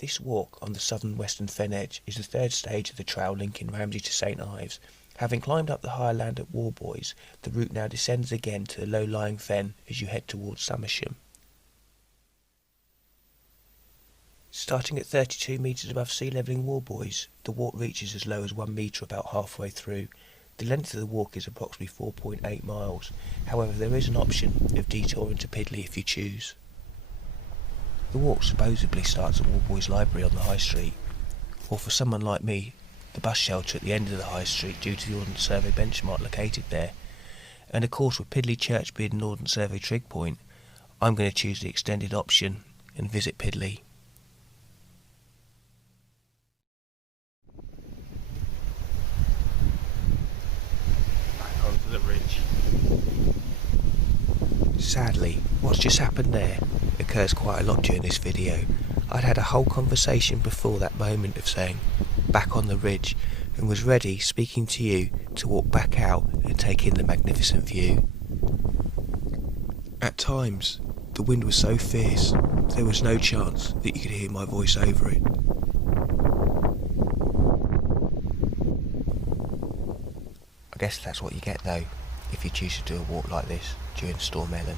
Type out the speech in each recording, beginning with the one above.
This walk on the southern western Fen Edge is the third stage of the trail linking Ramsey to St Ives. Having climbed up the higher land at Warboys, the route now descends again to the low-lying fen as you head towards Somersham. Starting at 32 metres above sea level in Warboys, the walk reaches as low as 1 metre about halfway through. The length of the walk is approximately 4.8 miles. However, there is an option of detouring to Pidley if you choose. The walk supposedly starts at Warboys Library on the High Street, or for someone like me, the bus shelter at the end of the High Street due to the Ordnance Survey Benchmark located there. And of course, with Pidley Church being an Ordnance Survey Trig Point, I'm going to choose the extended option and visit Pidley. Back onto the ridge. Sadly, what's just happened there occurs quite a lot during this video. I'd had a whole conversation before that moment of saying back on the ridge and was ready, speaking to you, to walk back out and take in the magnificent view. At times, the wind was so fierce there was no chance that you could hear my voice over it. I guess that's what you get though, if you choose to do a walk like this during Storm Ellen.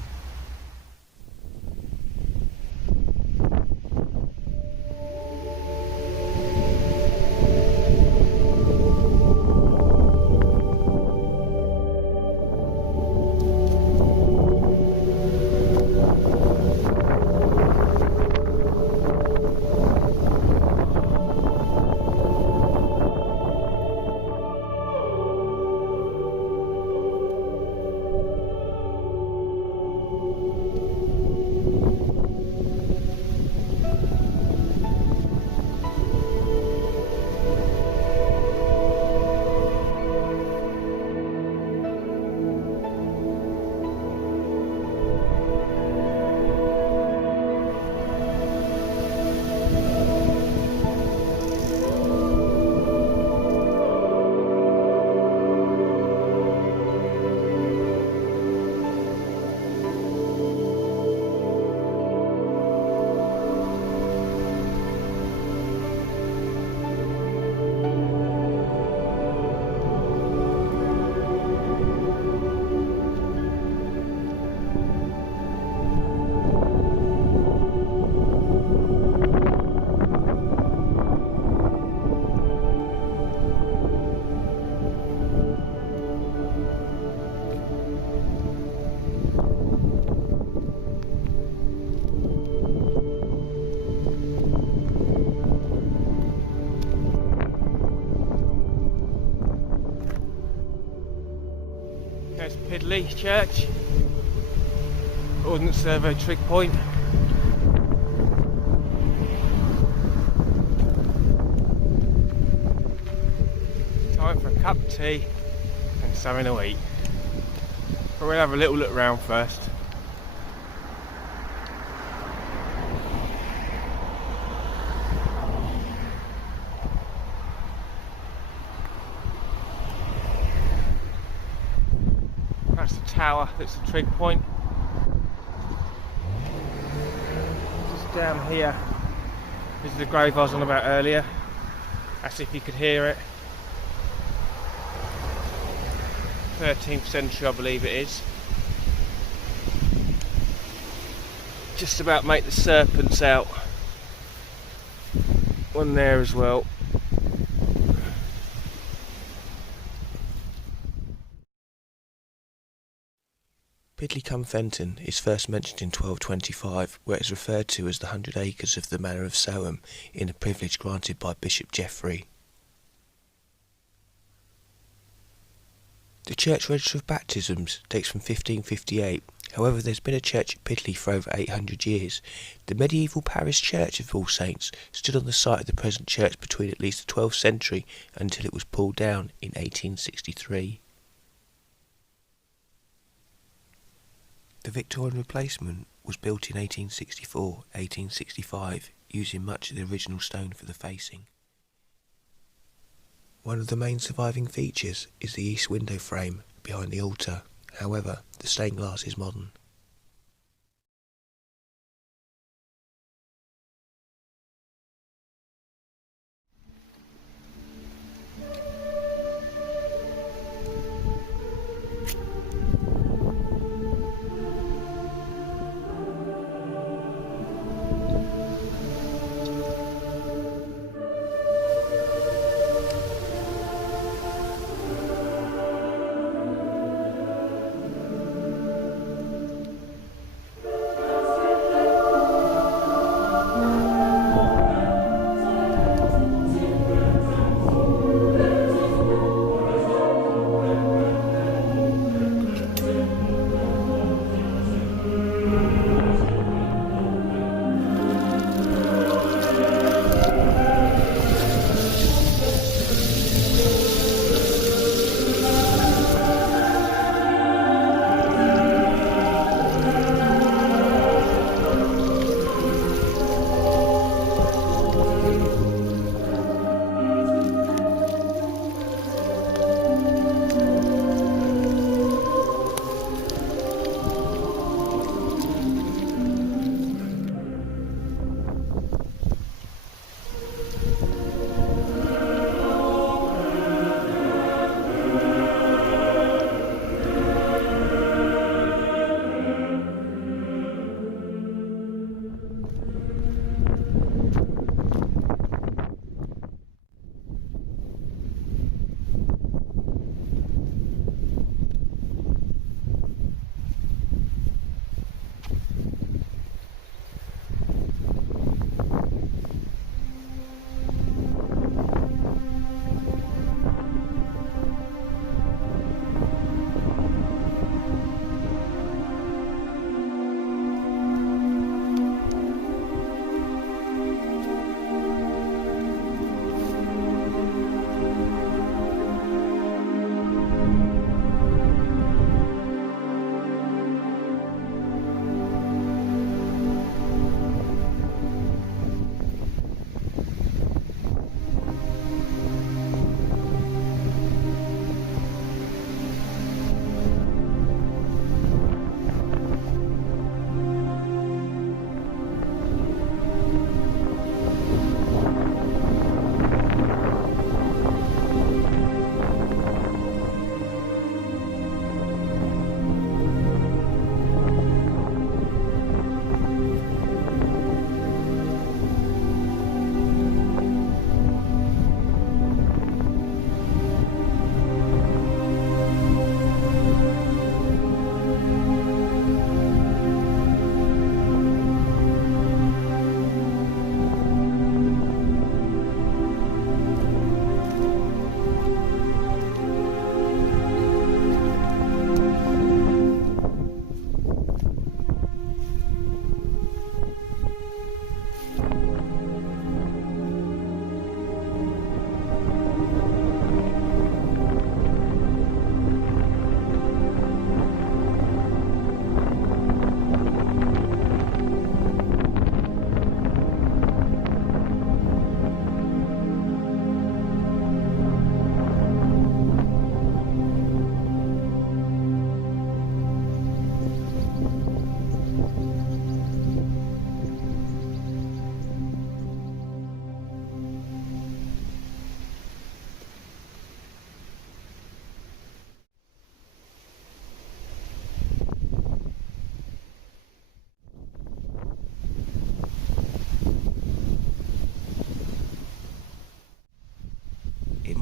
There's Pidley Church, Ordnance Survey Trig Point. Time for a cup of tea and something to eat. But we'll have a little look around first. That's the tower, that's the trig point. Just down here is the grave I was on about earlier. That's if you could hear it. 13th century, I believe it is. Just about make the serpents out. One there as well. Pidley cum Fenton is first mentioned in 1225, where it is referred to as the 100 acres of the Manor of Somersham in a privilege granted by Bishop Geoffrey. The church register of baptisms dates from 1558, however there's been a church at Pidley for over 800 years. The medieval parish church of All Saints stood on the site of the present church between at least the 12th century until it was pulled down in 1863. The Victorian replacement was built in 1864-1865, using much of the original stone for the facing. One of the main surviving features is the east window frame behind the altar, however, the stained glass is modern.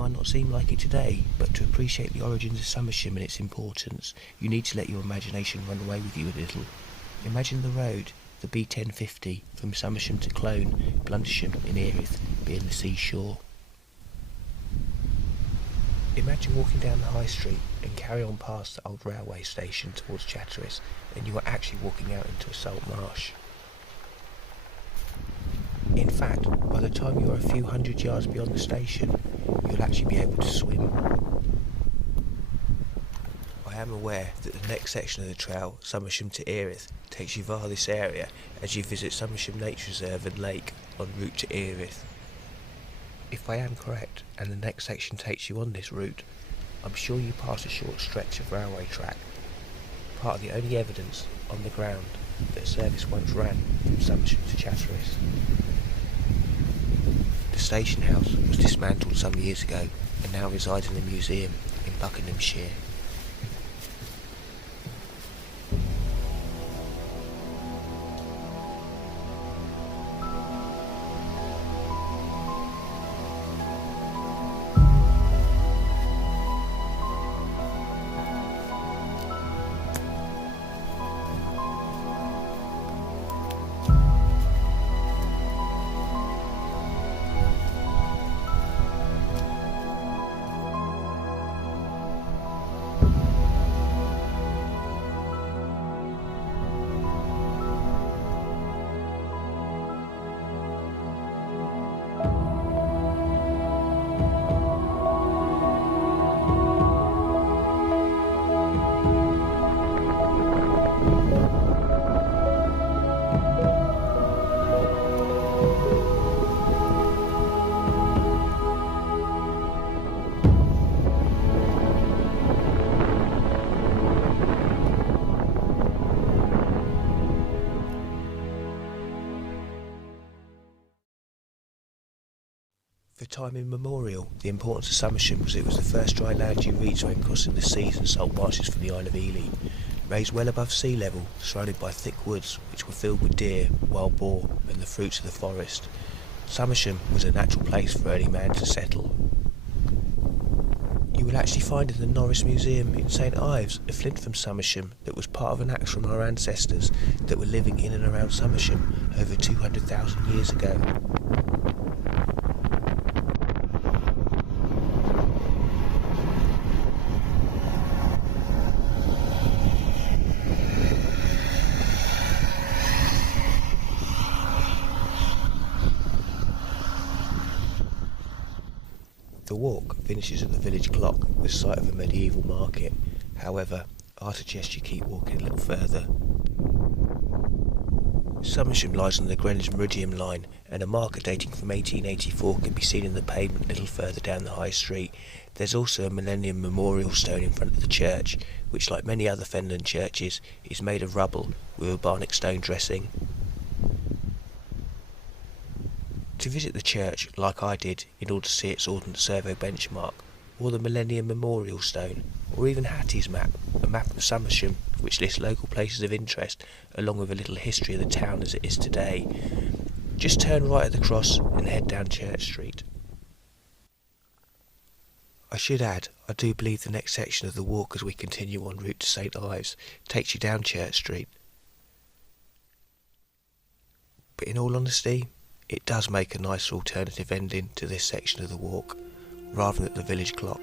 might not seem like it today, but to appreciate the origins of Somersham and its importance, you need to let your imagination run away with you a little. Imagine the road, the B1050, from Somersham to Clone, Blundersham in Erith, being the seashore. Imagine walking down the high street and carry on past the old railway station towards Chatteris, and you are actually walking out into a salt marsh. In fact, by the time you are a few hundred yards beyond the station, you'll actually be able to swim. I am aware that the next section of the trail, Somersham to Erith, takes you via this area as you visit Somersham Nature Reserve and Lake en route to Erith. If I am correct, and the next section takes you on this route, I'm sure you pass a short stretch of railway track, part of the only evidence on the ground that a service once ran from Somersham to Chatteris. The station house was dismantled some years ago and now resides in a museum in Buckinghamshire. For time immemorial, the importance of Somersham was it was the first dry land you reached when crossing the seas and salt marshes from the Isle of Ely. Raised well above sea level, surrounded by thick woods which were filled with deer, wild boar and the fruits of the forest, Somersham was a natural place for early man to settle. You will actually find in the Norris Museum in St Ives a flint from Somersham that was part of an axe from our ancestors that were living in and around Somersham over 200,000 years ago. The walk finishes at the village clock, the site of a medieval market. However, I suggest you keep walking a little further. Somersham lies on the Greenwich Meridian line, and a marker dating from 1884 can be seen in the pavement a little further down the high street. There's also a Millennium Memorial Stone in front of the church, which, like many other Fenland churches, is made of rubble with a barnic stone dressing. To visit the church, like I did, in order to see its Ordnance Survey Benchmark, or the Millennium Memorial Stone, or even Hattie's map, a map of Somersham which lists local places of interest along with a little history of the town as it is today, just turn right at the cross and head down Church Street. I should add, I do believe the next section of the walk as we continue en route to St Ives takes you down Church Street. But in all honesty, it does make a nicer alternative ending to this section of the walk, rather than at the village clock.